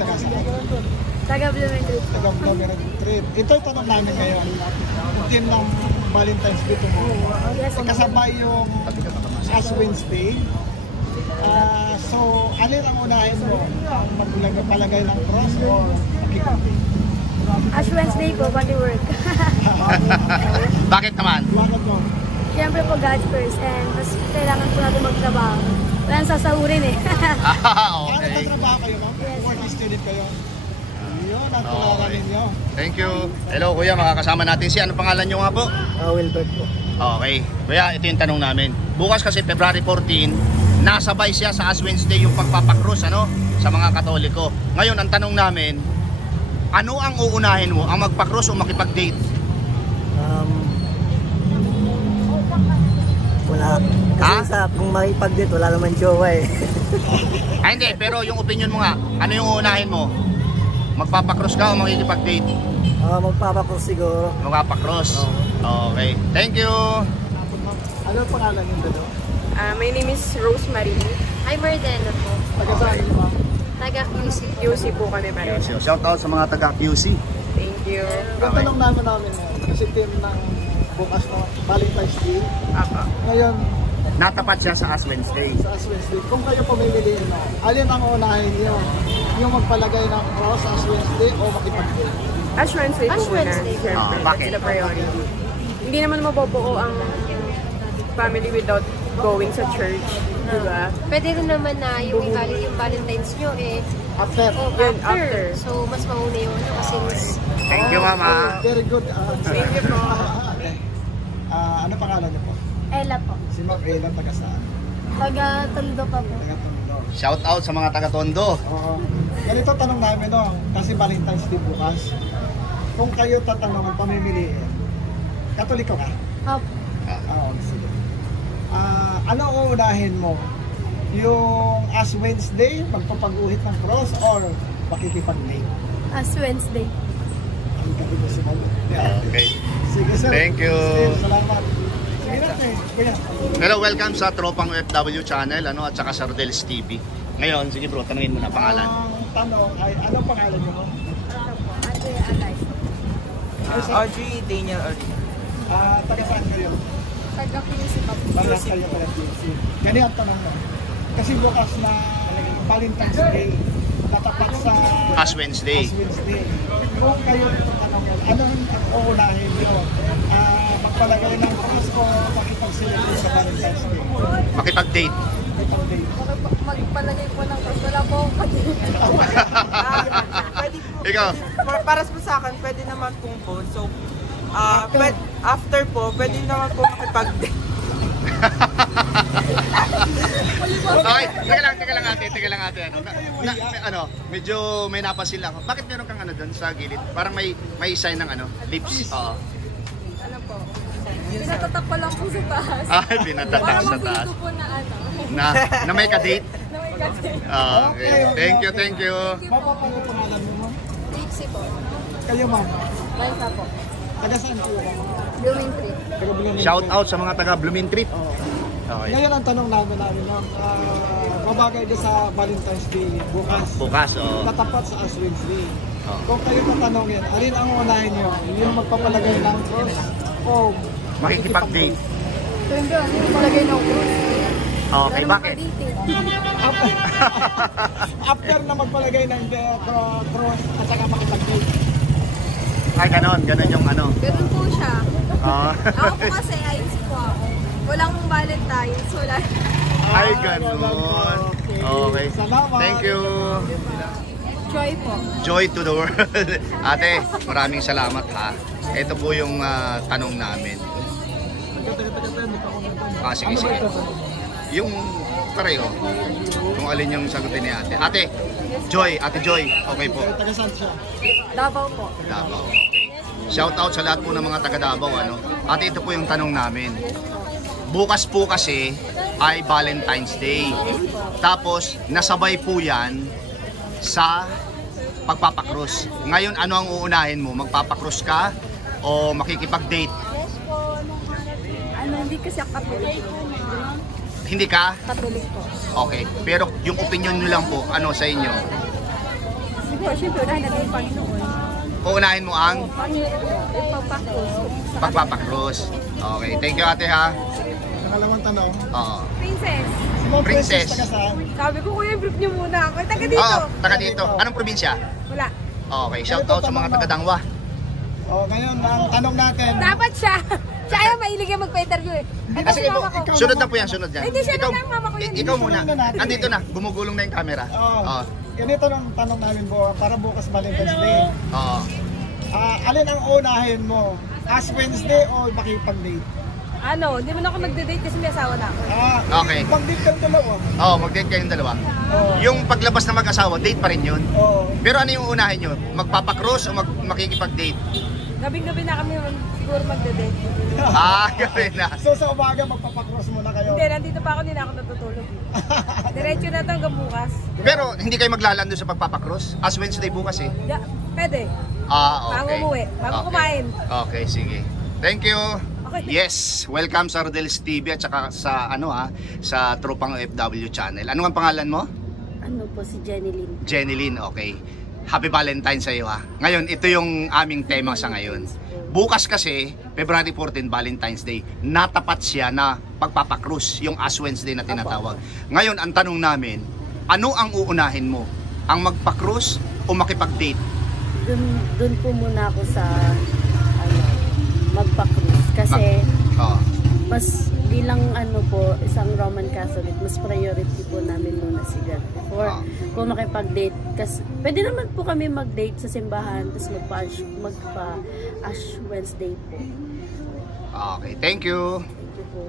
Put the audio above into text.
taga saan? Taga Blumentritt. Taga Blumentritt. Ito yung tanong namin ngayon. Team ng Valentine's Day tomorrow. Yes, Kasabay yung Ash Wednesday. So, alin ang unahin mo? Magpalagay ng cross o makikipag-date? Ash Wednesday po, pati work. Bakit naman? Bakit mo? Siyempre po God first and mas kailangan po natin magtrabaho. Walang sasahurin eh. Okay. Okay. Nagtatrabaho kayo, ma'am? Yes. Working student kayo? Yun, ang Okay. tularan ninyo. Thank you. Hello kuya, makakasama natin si ano pangalan nyo nga po? Wilbert po. Okay. Kuya, ito yung tanong namin. Bukas kasi February 14, nasabay siya sa Ash Wednesday yung pagpapakrus ano, sa mga Katoliko. Ngayon, ang tanong namin, ano ang uunahin mo? Ang magpakrus o makipag-date? Wala. Kasi kung makipag-date, wala naman jowa eh. Ay hindi, pero yung opinion mo nga, ano yung uunahin mo? Magpapakrus ka o makikipag-date? Magpapakos siguro. Magpapakrus. Okay. Thank you. Ano ang pangalan niyo dito? My name is Rosemary. Ay, Mardena po. Taga saan niyo, ma'am? Taga QC. QC po kami pareho. Shout out sa mga taga QC. Thank you. Yung tanong namin kasi team ng bukas na Valentine's Day. Apa. Ngayon, Natapat siya sa Ash Wednesday. sa Ash Wednesday, kung kayo pumipiliin na, alin ang unahin niyo? Yung magpalagay ng cross sa Ash Wednesday o makipag-date? Ash Wednesday po Ash muna. Wednesday. Siyempre, Bakit? that's the priority. Hindi naman mabubuo ang family without going sa church. Diba? Pwede rin naman na yung Valentine's nyo eh. After. After. So, mas mauna yung ano kasi mas... Thank you, mama. Very good. Thank you po. Ano pangalan niyo po? Ella po. Si Ma'am Ella, taga saan? Taga Tondo pa po. Taga Tondo. Shout out sa mga taga Tondo. Oo. Ganito tanong namin, no? Kasi Valentine's Day bukas. Kung kayo tatanungin, pamimiliin, Katoliko ka? Opo. Oo, sige. Ano ang uunahin mo? Yung Ash Wednesday, magpapag-uhit ng cross, or makikipag-date? Ash Wednesday. Ang gabi mo sumagot. Okay. Sige, sir. Thank you. Sir, salamat. Sige natin. Kuya. Hello, welcome sa Tropang FW channel ano at saka sa Rodel's TV. Ngayon, sige bro, tanungin mo na pangalan. Ang tanong ay, anong pangalan niyo? Ano po? Andre Alay. Audrey Daniel Audrey. Taga saan kayo? Taga QC pa po. Balas kayo pala QC. Ganyan ang tanong mo. Kasi bukas na Valentine's Day, tatapat sa Ash Wednesday. Ash Wednesday. Kung kayo tatanungin, ano ang uunahin niyo? Magpalagay ng cross o makipag-celebrate sa Valentine's Day? Makipag-date. Makipag-date. Magpalagay po ng cross. Wala po akong Pwede po. Ikaw. Para po sa akin, pwede naman pong po. So, after po, pwede naman po makipag-date. Okay, teka lang ate. Ano, medyo may napansin lang ako. Bakit meron kang ano doon sa gilid? Parang may sign ng ano, lips. Oo. Ano po? Pinatatak ko lang po sa taas. Ay, pinatatak sa taas. Para po na ano. Na may ka-date? Na may kasi. Okay. Thank you. Mapapalo pangalan mo, ma'am? Trixie po. Kayo, ma'am? Liza po. Taga saan kayo, ma'am? Blumentritt. Taga Blumentritt. Shout out sa mga taga Blumentritt. Oo. Okay. Ngayon ang tanong namin, ma'am, mabagay din sa Valentine's Day bukas. Bukas, oh. Tatapat sa Ash Wednesday. Oh. Kung kayo tatanungin, alin ang unahin nyo? Yung magpapalagay ng cross o Makikipag-date. Siyempre, ano yung palagay ng cross? Okay, bakit? After na magpalagay ng cross at saka makipag-date. Ay, ganon yung ano. Ganun po siya. Ah. Ako po kasi ayos po ako. Walang Valentine's, wala. Ay, ganon. Okay. Salamat. Thank you. Joy po. Joy to the world. Ate, maraming salamat ha. Ito po yung tanong namin. Sige. Yung pareho. Kung alin yung sagutin ni ate. Ate Joy, okay po. Taga saan siya? Davao po. Davao. Okay. Shout out sa lahat po ng mga taga Davao ano. Ate, ito po yung tanong namin. Bukas po kasi ay Valentine's Day. Tapos nasabay po yan sa pagpapakrus. Ngayon, ano ang uunahin mo? Magpapakrus ka o makikipag-date? Ano, hindi kasi ako Katolik. Hindi ka? Katolik po. Okay. Pero yung opinion nyo lang po, ano sa inyo? po, syempre, unahin natin yung Panginoon. Uunahin mo ang Ipapakos. pagpapakrus. Okay, thank you ate ha. Pangalawang tanong. Oo. Princess. Si Ma'am Princess. Taga saan? Sabi ko, kuya, brief niyo muna ako. Taga dito. Oo, taga dito. Anong probinsya? Wala. Okay, shout out sa mga taga Dangwa. Ngayon, ang tanong natin. Dapat siya. Siya yung mahilig yung magpa-interview eh. Ito Sige si po, mama ko. sunod na po yan, sunod yan. Hindi siya na mama ko yan. Ikaw muna. Sunod na natin. Andito na, gumugulong na yung camera. Oo. Ganito ang tanong namin po, para bukas Valentine's Day. Oo. Alin ang unahin mo? Ash Wednesday o makipag-date? Ano, hindi mo na ako magde-date kasi may asawa na ako. Okay. Mag-date kang dalawa. Oo, mag-date kayong dalawa. Yung paglabas na mag-asawa, date pa rin yun. Pero ano yung unahin nyo? Magpapakrus o makikipag-date? Gabing-gabi na kami siguro magde-date. Yun na. So sa umaga magpapakross muna kayo. Hindi, nandito pa ako, hindi na ako natutulog. Diretso na ito hanggang bukas. Pero hindi kayo maglalando sa pagpapakrus? As Wednesday bukas eh. Pwede. Okay. Bago umuwi, bago kumain. Okay, sige. Thank you. Okay. Yes, welcome sa Rodel's TV at saka sa sa Tropang OFW channel. Ano ang pangalan mo? Ano po, si Jenny Lynn. Jenny Lynn, okay. Happy Valentine's sa iyo ha. Ngayon, ito yung aming tema sa ngayon. Bukas kasi, February 14, Valentine's Day, natapat siya na pagpapakrus, yung Ash Wednesday na tinatawag. Ngayon, ang tanong namin, ano ang uunahin mo? Ang magpakrus o makipag-date? Doon po muna ako sa magpa-cruise. Kasi mas bilang isang Roman Catholic, mas priority po namin muna si God before po makipag-date. Kasi pwede naman po kami mag-date sa simbahan, tapos magpa-Ash Wednesday po. Okay, thank you. Thank you po.